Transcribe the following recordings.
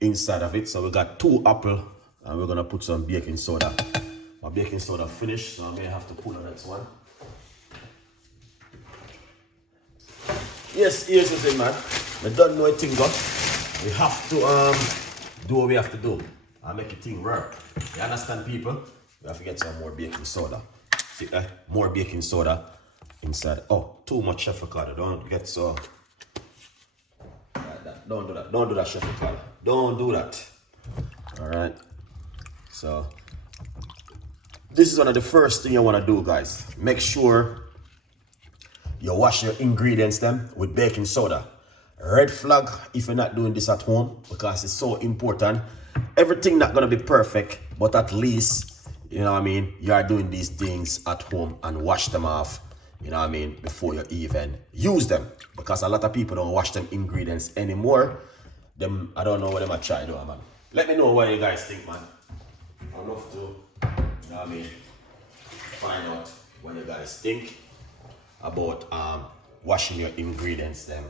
inside of it. So we got 2 apples and we're gonna put some baking soda. My baking soda finished, so I may have to pull the next one. Yes, here's the thing, man. We don't know a thing, but we have to do what we have to do and make the thing work. You understand, people? We have to get some more baking soda. See, more baking soda inside. Oh, too much Chef Ricardo. Don't get so like that. Don't do that. Don't do that, Chef Ricardo. Don't do that. All right. So this is one of the first thing you want to do, guys. Make sure you wash your ingredients them with baking soda. Red flag if you're not doing this at home, because it's so important. Everything not gonna be perfect, but at least, you know what I mean, you are doing these things at home and wash them off, you know what I mean, before you even use them. Because a lot of people don't wash them ingredients anymore. Them, I don't know what they might try to do, man. Let me know what you guys think, man. I'd love to, you know what I mean, find out what you guys think about washing your ingredients them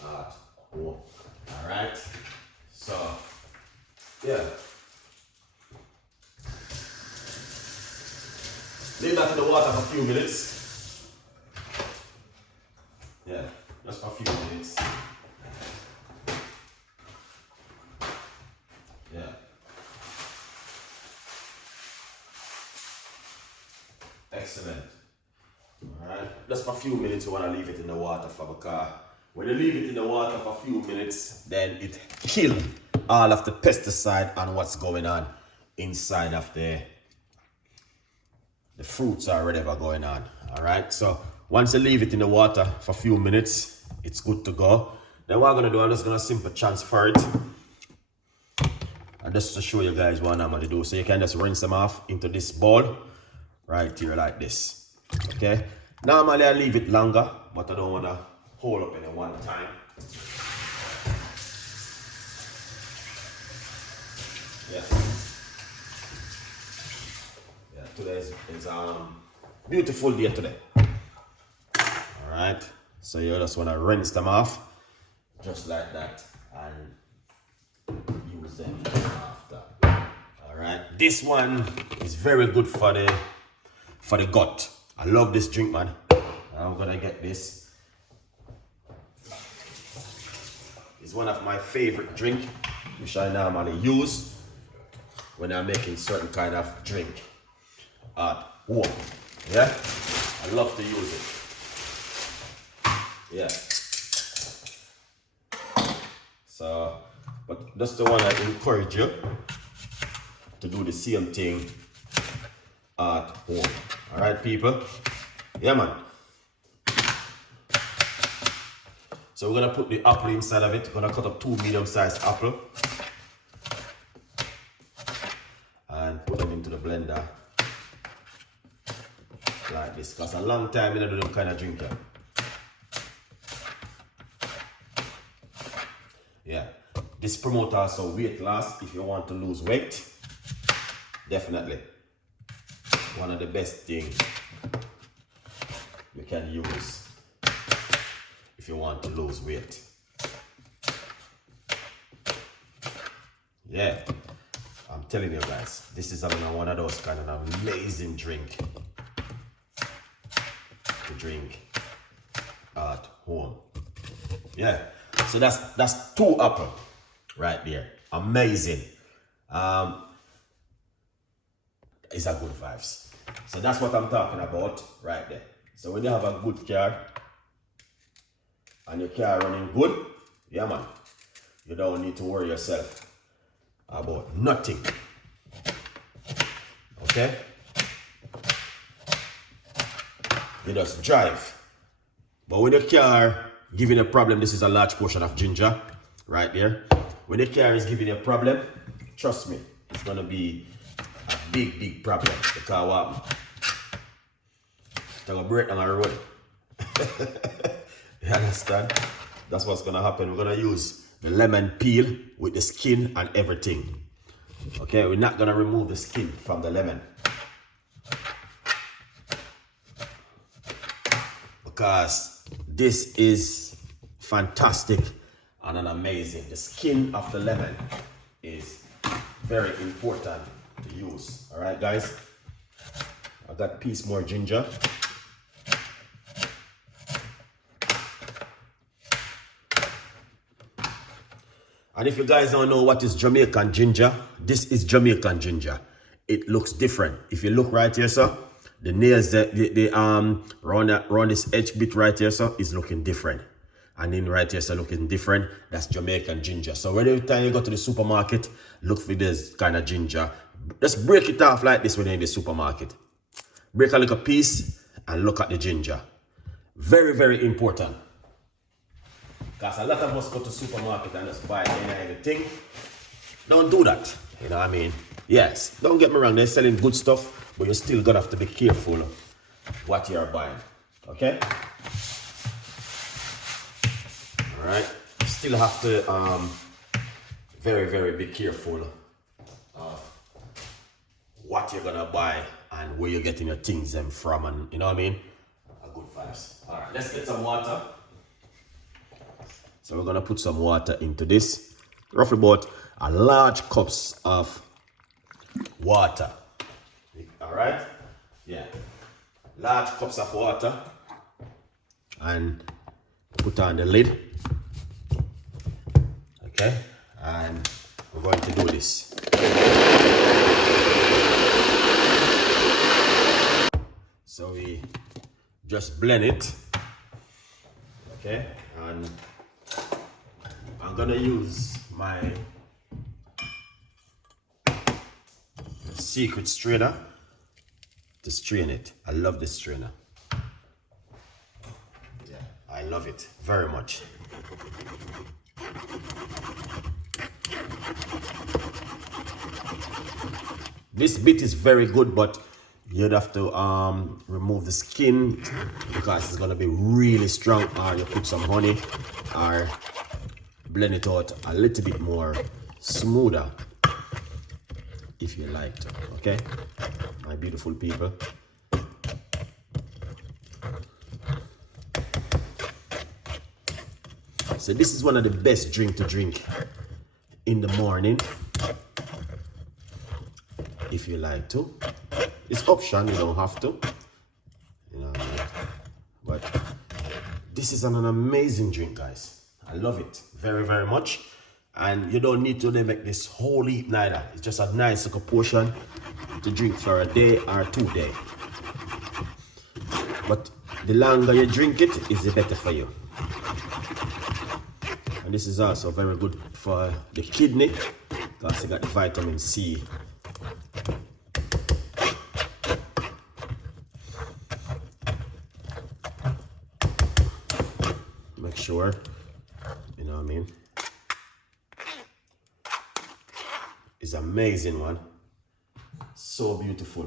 at home. All right, so yeah, leave that in the water for a few minutes. Yeah, just for a few minutes. Yeah. Excellent. Alright, just for a few minutes you want to leave it in the water for, because when you leave it in the water for a few minutes, then it kills all of the pesticide and what's going on inside of the fruits or whatever going on. Alright, so once you leave it in the water for a few minutes, it's good to go. Then what I'm going to do, I'm just going to simply transfer it. And just to show you guys what I'm going to do. So you can just rinse them off into this bowl right here like this. Okay, normally I leave it longer, but I don't want to hold up any one time. Yeah, yeah. Today is beautiful day today. All right, so you just want to rinse them off, just like that, and use them after. All right, this one is very good for the gut. I love this drink, man. I'm gonna get this. It's one of my favorite drink, which I normally use when I'm making certain kind of drink at home. Yeah, I love to use it. Yeah. So, but just to wanna encourage you to do the same thing at home. All right, people. Yeah, man. So we're gonna put the apple inside of it. We're gonna cut up 2 medium-sized apple and put them into the blender like this. Cause a long time I don't do them kind of drink here. Yeah. This promotes also weight loss if you want to lose weight. Definitely. One of the best things you can use if you want to lose weight. Yeah, I'm telling you guys, this is one of those kind of amazing drink to drink at home. Yeah, so that's 2 apples right there. Amazing. It's a good vibes. So that's what I'm talking about right there. So when you have a good car and your car running good, yeah, man, you don't need to worry yourself about nothing. Okay? You just drive. But when your car giving a problem, this is a large portion of ginger right there. When the car is giving you a problem, trust me, it's gonna be a big problem. Because what? It's gonna break on our road. You understand? That's what's gonna happen. We're gonna use the lemon peel with the skin and everything. Okay, we're not gonna remove the skin from the lemon, because this is fantastic and an amazing. The skin of the lemon is very important to use. All right, guys. I got a piece more ginger. And if you guys don't know what is Jamaican ginger, this is Jamaican ginger. It looks different. If you look right here, sir, the nails, around this edge bit right here, sir, is looking different. And then right here, sir, looking different. That's Jamaican ginger. So every time you go to the supermarket, look for this kind of ginger. Just break it off like this when you're in the supermarket. Break a little piece and look at the ginger. Very, very important. Because a lot of us go to the supermarket and just buy anything. Don't do that. You know what I mean? Yes, don't get me wrong, they're selling good stuff, but you're still gonna have to be careful what you're buying. Okay? Alright? You still have to very, very be careful of what you're gonna buy and where you're getting your things from, and you know what I mean? A good vibes. Alright, let's get some water. So we're gonna put some water into this. Roughly about a large cups of water. Alright? Yeah. Large cups of water. And put on the lid. Okay? And we're going to do this. So we just blend it. Okay? And I'm gonna use my secret strainer to strain it. I love this strainer. Yeah, I love it very much. This bit is very good, but you'd have to remove the skin because it's gonna be really strong, or you put some honey or blend it out a little bit more smoother if you like to. Okay, my beautiful people. So this is one of the best drink to drink in the morning if you like to. It's option, you don't have to, you know, but this is an amazing drink, guys. I love it very, very much. And you don't need to make this whole heap neither. It's just a nice little portion to drink for a day or 2 days. But the longer you drink it, is the better for you. And this is also very good for the kidney because you got the vitamin C. Make sure, you know what I mean? It's amazing, man. So beautiful.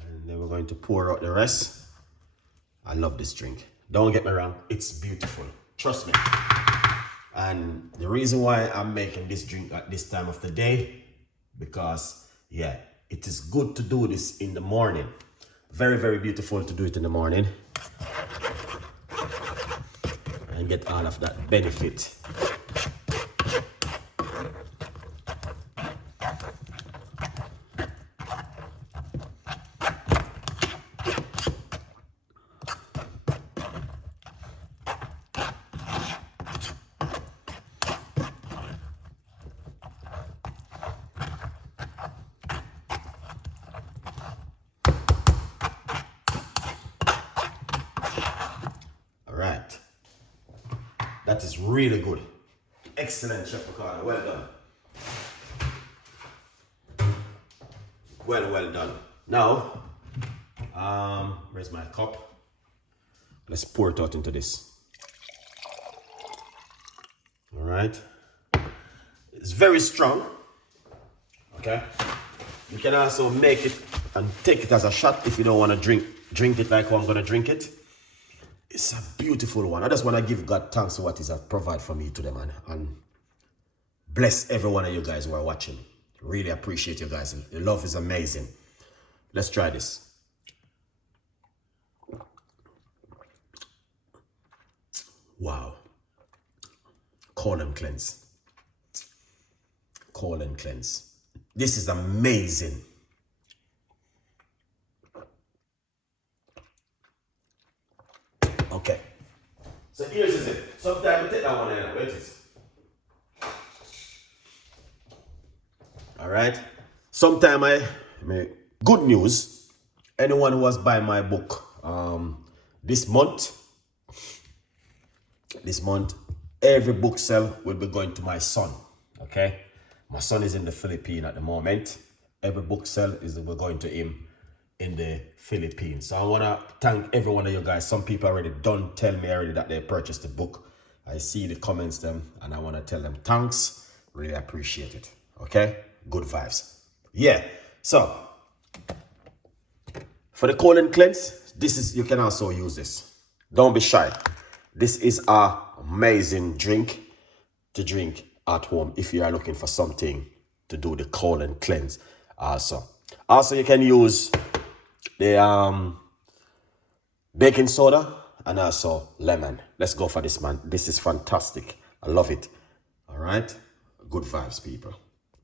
And then we're going to pour out the rest. I love this drink. Don't get me wrong, it's beautiful. Trust me. And the reason why I'm making this drink at this time of the day, because yeah, it is good to do this in the morning. Very, very beautiful to do it in the morning. And get all of that benefit. Right. That is really good. Excellent, Chef Ricardo. Well done. Well done. Now, where's my cup? Let's pour it out into this. All right. It's very strong. Okay. You can also make it and take it as a shot if you don't want to drink it like how I'm gonna drink it. It's a beautiful one. I just want to give God thanks for what He's provide for me today, man. And bless every one of you guys who are watching. Really appreciate you guys. The love is amazing. Let's try this. Wow. Colon cleanse. Colon cleanse. This is amazing. Okay. So here's it. Sometimes we take that one in. Wait it. Alright. Sometime good news. Anyone who has buying my book this month, every book sale will be going to my son. Okay. My son is in the Philippines at the moment. Every book sale we're going to him in the Philippines. So I want to thank every one of you guys. Some people already done tell me already that they purchased the book. I see the comments them and I want to tell them thanks. Really appreciate it. Okay? Good vibes. Yeah. So for the colon cleanse, you can also use this. Don't be shy. This is an amazing drink to drink at home if you are looking for something to do the colon cleanse also. Also, you can use the baking soda and also lemon. Let's go for this, man. This is fantastic. I love it. All right. Good vibes, people.